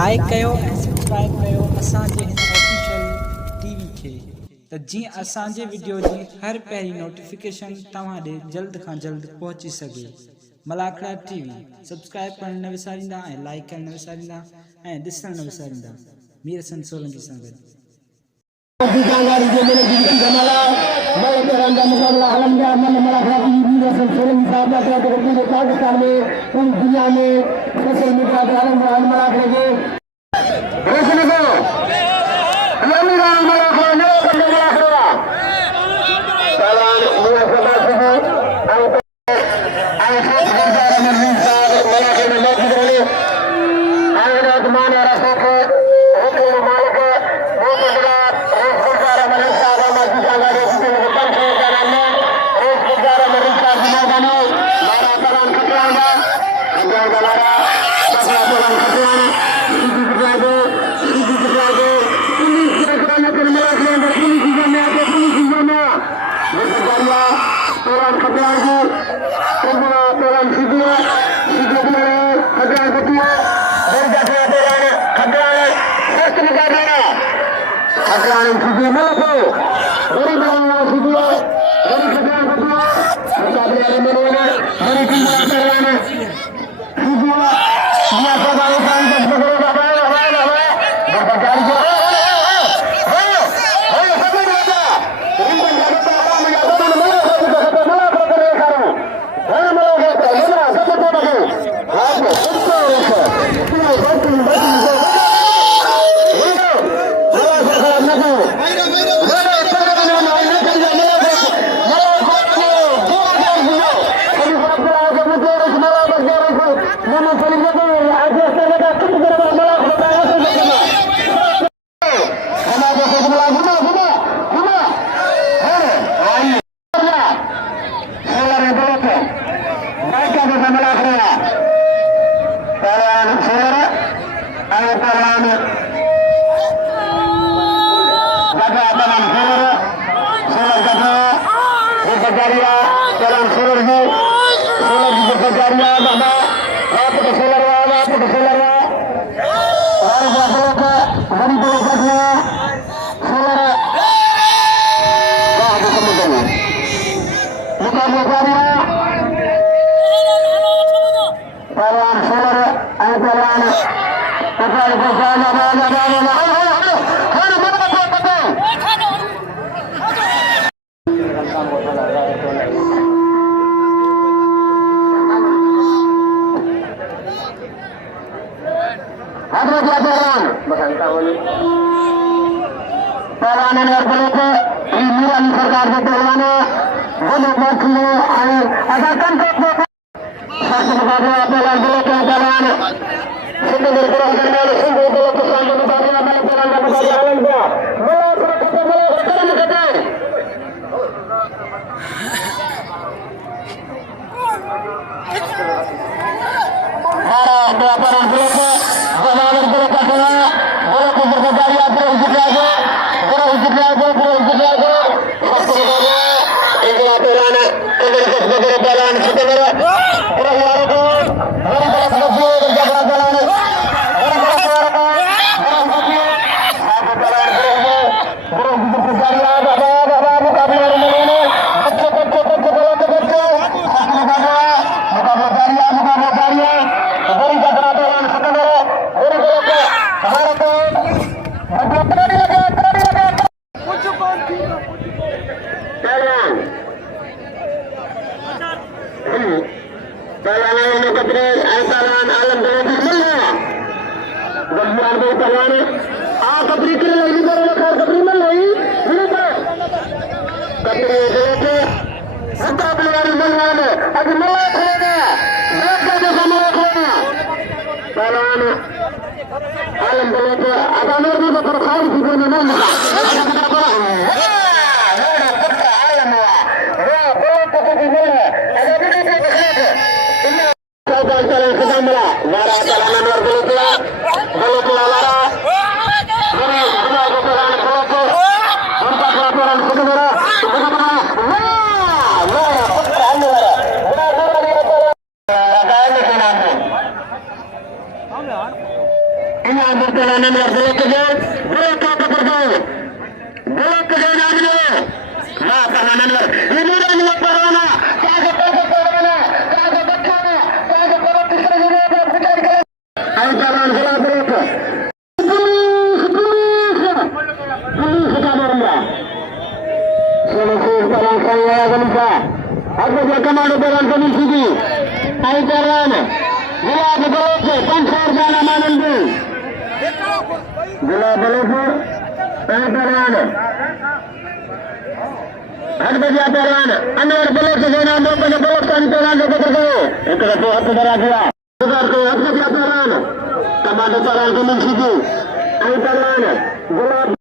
Like कयो ऐं subscribe कयो असांजे हिन ऑफिशियल टीवी खे त जीअं असांजे वीडियो जी हर पहिरीं नोटिफिकेशन तव्हां ॾे जल्द खां जल्द पहुची सघे। मलाखड़ा टीवी सब्सक्राइब करण न विसारींदा ऐं लाइक करण न विसारींदा ऐं ॾिसण न विसारींदा। मीर हसन सोलंकी सां गॾु पाकिस्तान में पूरी दुनिया में सोशल मीडिया पे Kemana jalan komisi Aidaran Gula Belopo Pansar Jana Manandu Gula Belopo Aidaran Adbaja Aidaran Anar Belopo Jana Belopo Belopo Aidaran Belopo Itu itu hati darah Besar ke Adbaja Aidaran Kemana jalan komisi Aidaran Gula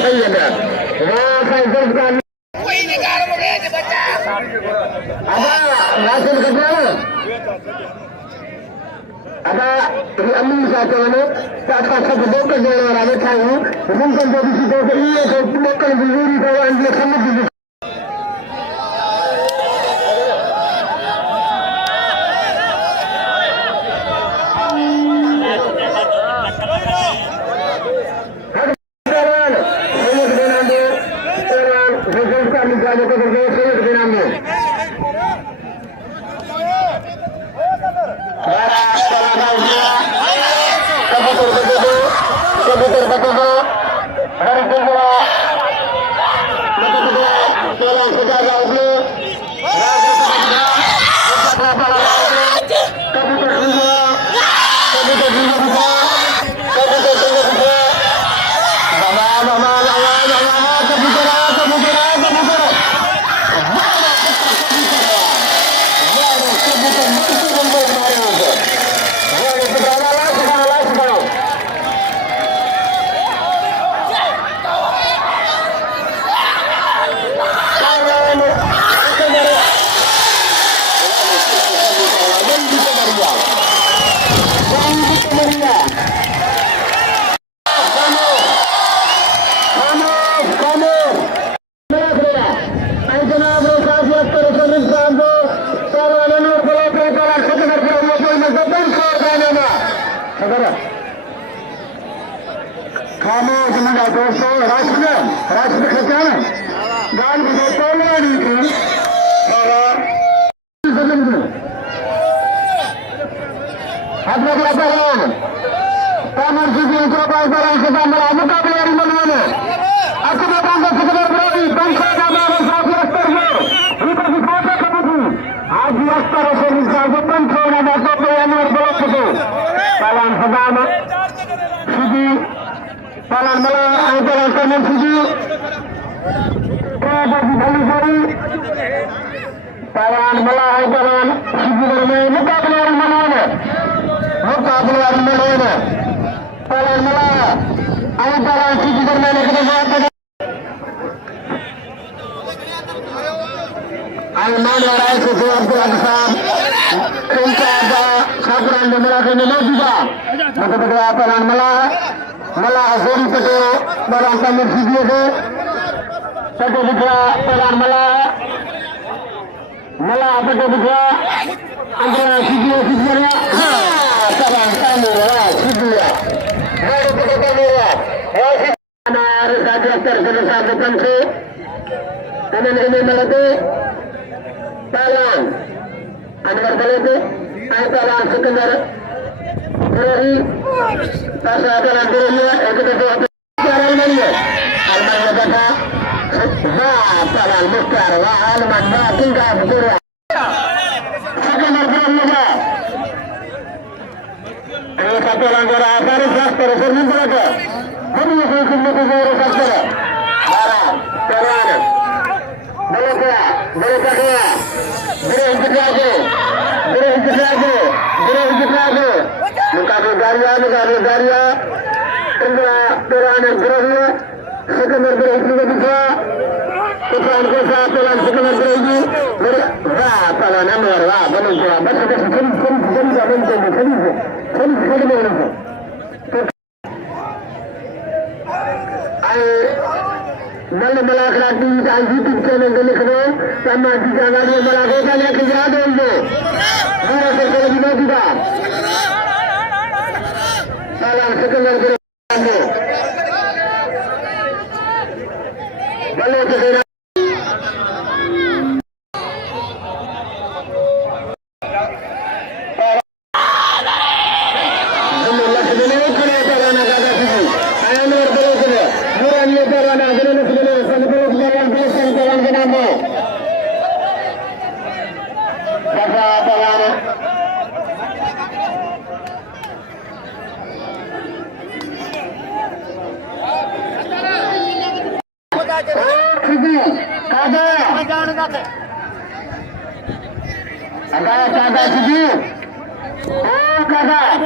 Syed वाह फैसल का ada hasil kerja ada di amin satu ini kata satu dokter dari orang tahu mungkin dari situ ke ini ke dokter berdiri kalau anda semua खामोश मेरा दोस्तों राष्ट्र खचान गाल को तोड़ना नहीं थी अपना पहलवान कामर सीधी को पहलवान से हमारा मुकाबला रिमोने अपने बांध से बराबरी पंखा का नाम साफ रखते हैं ऊपर की फोटो कबूतर आज भी अस्तर से निकाल के पंखा का नाम तो यानी ब्लॉक को पहलवान सदाम सीधी पहलवान मला आंतराष्ट्रीय कमेंट सीधी बाजी भली सारी पहलवान मला पहलवान सीधी में मुकाबला रिमोने पहलवान मला आंतराष्ट्रीय सीधी में लेकर जाते Alman warai susu Abdul Salam Inka ada sakuran demela kini juga maka pada pelan mala azuri pada barang kami video tu pada juga pelan mala pada juga antara video-videonya pelan kami video baru pada kamera ana harus ada terselesai depan tu dan ini melati पहलवान अनवर बलेते आए पहलवान सिकंदर गुरही ऐसा पहलवान गुरही एक तो पहलवान नहीं है अलमान लगा था वाह पहलवान मुख्तार वाह अलमान वाह किंगा गुरही सिकंदर गुरही है एक पहलवान गुरही सारे शास्त्र सर्विस लगा हम ये सिकंदर गुरही शास्त्र बारह पहलवान बले क्या मुकाबले गारिया इंदिरा पेरान गुरही सिकंदर गुरही के पीछे पेरान के साथ पेरान सिकंदर गुरही मेरे वाह पेरान अनवर वाह बने गया बस नल मलाकराती यूट्यूब चैनल के लिख रहे समाजी जानकारी मलाकों का लेकर याद होंगे मेरा सरकार की बात था सालान सिकंदर के बल्ले के देना Ada siji. Oh, kakak.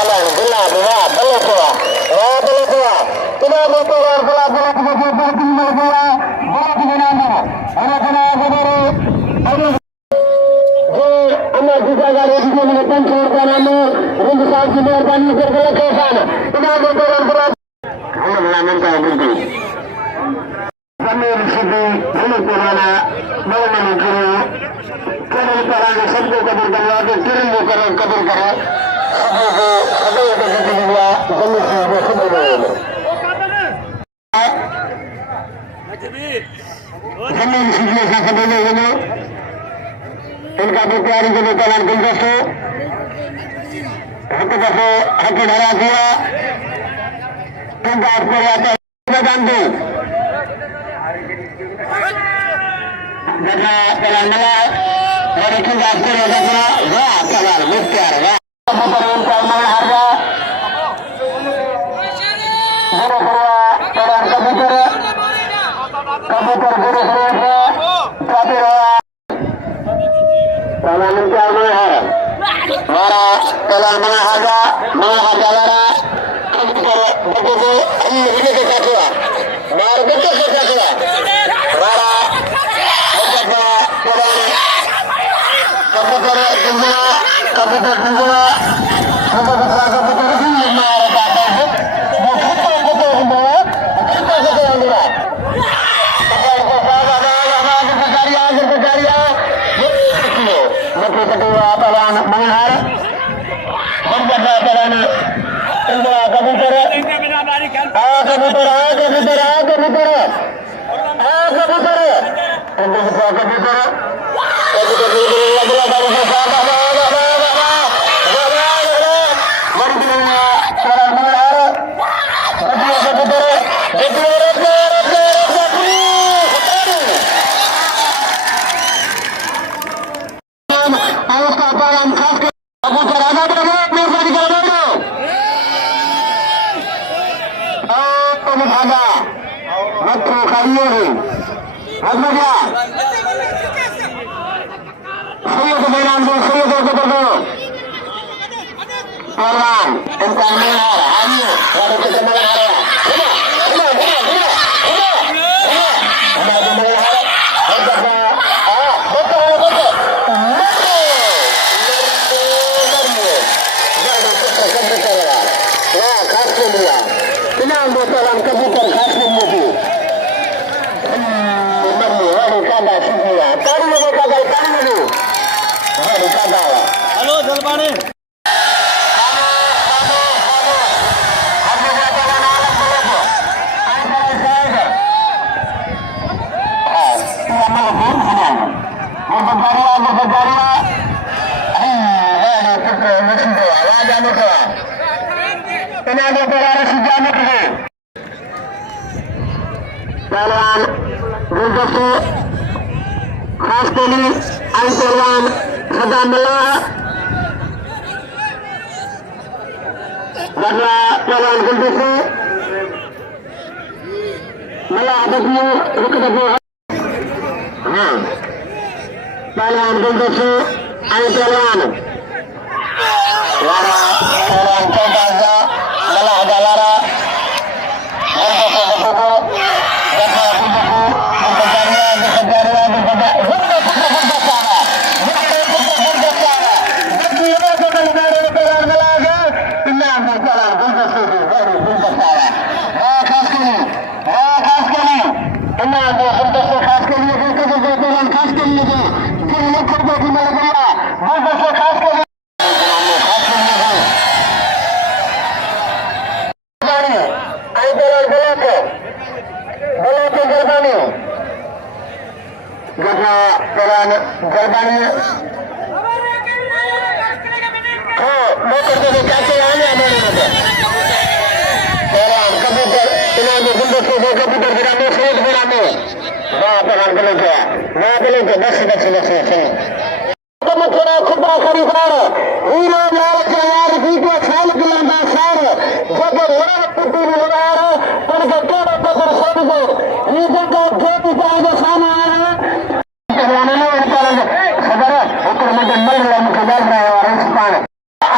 Jalan gelap wah belotua wah belotua tidak motor gelap gelap belotua belotua belotua ana kana guru ana juga dari sini menekan korbanmu untuk saat korban bergerak ke sana tidak motor gelap ana melanangkan begitu Zamir Sidi Belotua mana guru kalau orang sebut kabur dari kirim bukan kabur dari Ada yang terjadi dua, jenis dua sebelum. Jenis sebelah sebelum ini, इनका विद्यार्थी के विद्यालय गुलदस्त हक धरा दिया तुम बात कर जाते गांधी जगह तेलंगाना और एक बात कर वाह कलाल मुख्तार वाह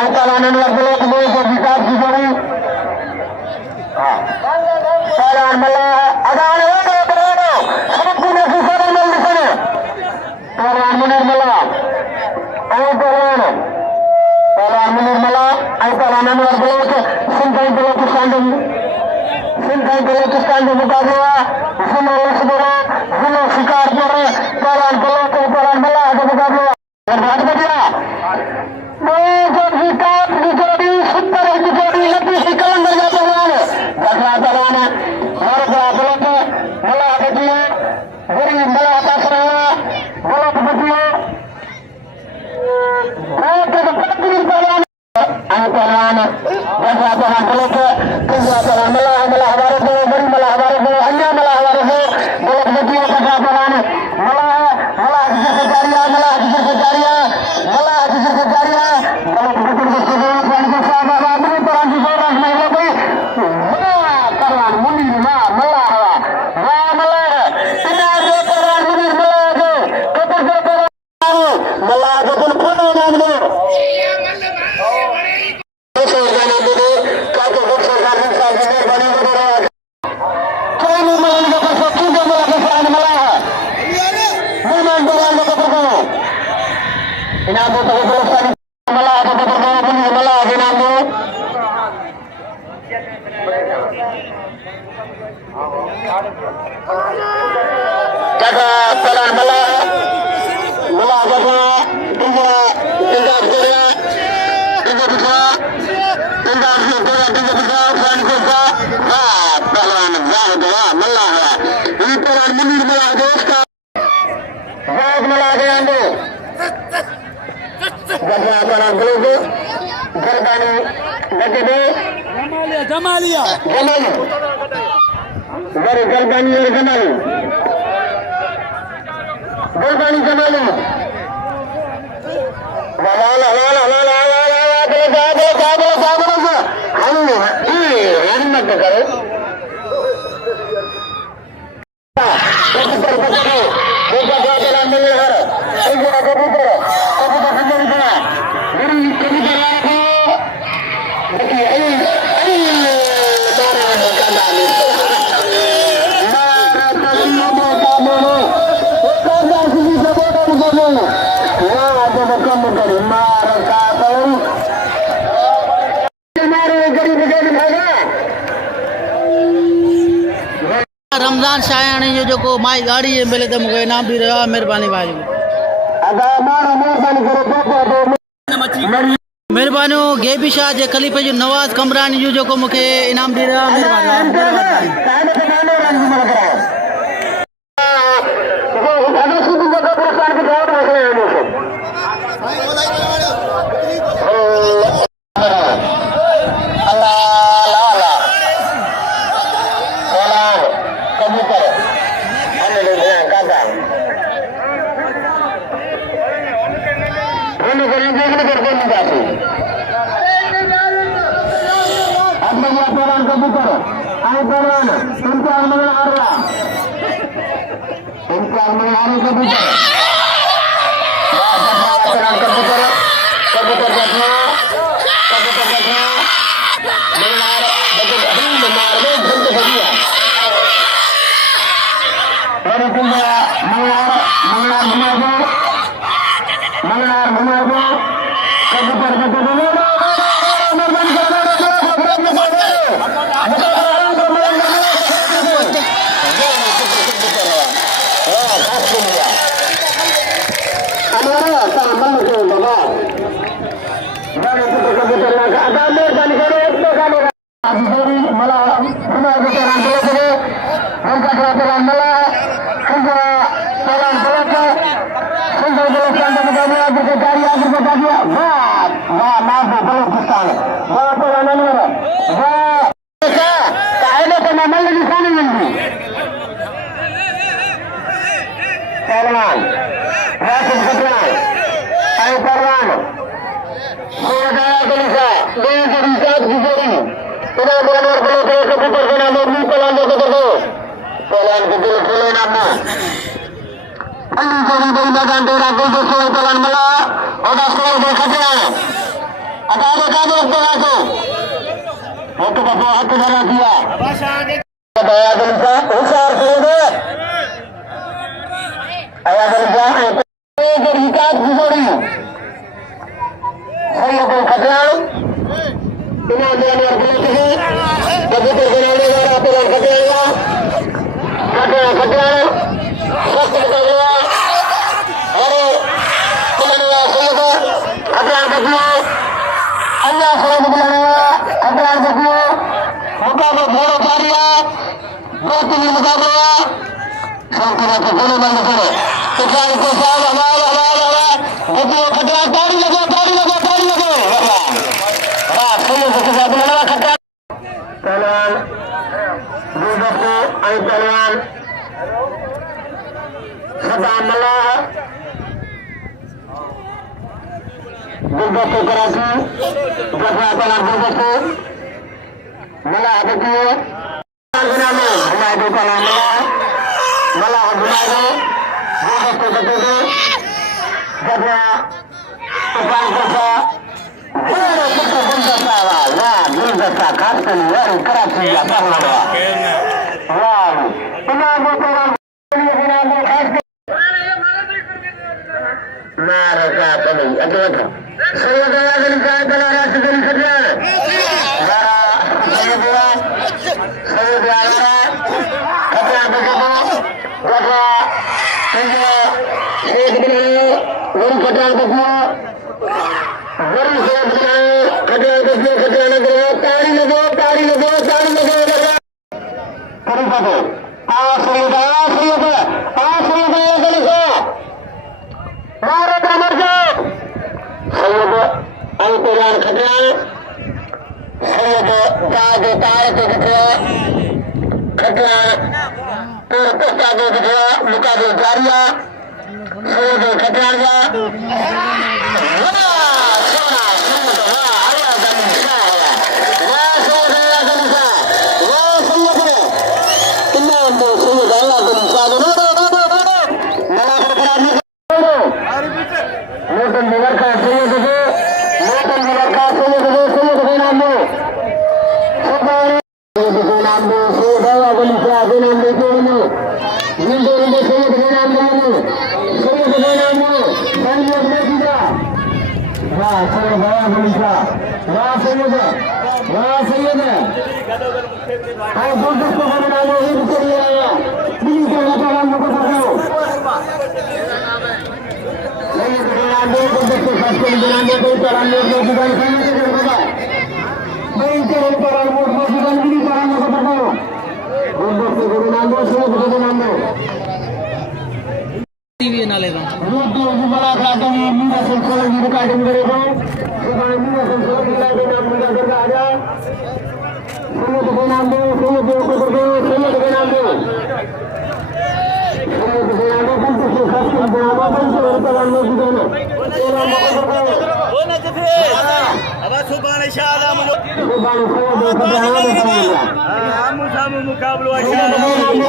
Antara Pelawan Malah ada Pelawan Munir Malah ayo pelawan Munir Malah ayo pelawan Anwar Belok Sintai Belok Standing Mukabla Zino Segera Zino Sikar Pore Pelawan Belok Pelawan Malah ada Mukabla berhati dia Mujur Hitam dijadi super dijadi lebih sikalan berjaya pelawan Gaglah pelawan Harga Belok Malah ada dia Beri Malah atas Belok Betul Ayo pelawan Gaglah pelawan Belok Tunggu pelawan Malah Baru Beri Malah Baru hanya Malah Baru Belok betul Gaglah pelawan Malah Jisir Sejaria Malah Jisir Sejaria Belok betul Tuan bersama Beri peran di seorang Malah pelawan Munir Malah ini ada peran Munir Malah kepada Malah betul penuh Munir jaga pelan Malah jaga tiga pelan Malah ini pelan Munir Malah dosta Malah Gandhi jaga pelan Beluk Gerbani Gede Jamalia dari Gerbani Jamali Ramzan शायाणी जो माई गाड़ी है मिले तो मुझे इनाम भी रहा मेहरबानी भाई मेहरबानी गेबी शाह जे खलीफे जो नवाज कमरानी जो मुझे इनाम दी रहा मेहरबानी Untuk हाथ धरा दिया आया गलिसा होशियार करोगे आया गलिसा एक हिकात गुजरी सही को खतराल इन्हें देने और बोलते हैं बगीचे बनाने वाला पेड़ खतरेगा खतराल सख्त कर लिया अरे पुलिया सही को खतराल बचियो अल्लाह सही बुलाया खतराल बचियो मुकाबला घोड़ो पारिया दो तीन मुकाबला संपूर्ण को गोली बंद करो किसान को साहब हमारा बचियो खतराल ताड़ी लगो वाह सही को किसान बुलाया खतराल पहलवान दूसरे को आई पहलवान सदाम मल्लाह दुर्गत कराची जफा पहलवान दुर्गत मल्लाह बचियो हमारे का नाम मल्लाह घुमा दो दुर्गत को बचेगे जफा किसान को खास कर कराची या पहलवा वाह इमाम नारे का चले अकेला सैयद आजम का तला राशिद खजान वारा सैयद आला खजान बको गफा संजय एक दिन वो खजान बको वरुण से खजान बको खजान बको ताड़ी लगो करी बको आ सैयद मारो दामर जो सैयद अंकुरान खतरा सैयद दाद तारक खतरा पुस्ता को खतरा मुकाबला जारिया सैयद खतरा टीवी ना लेगा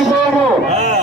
मुकाबलो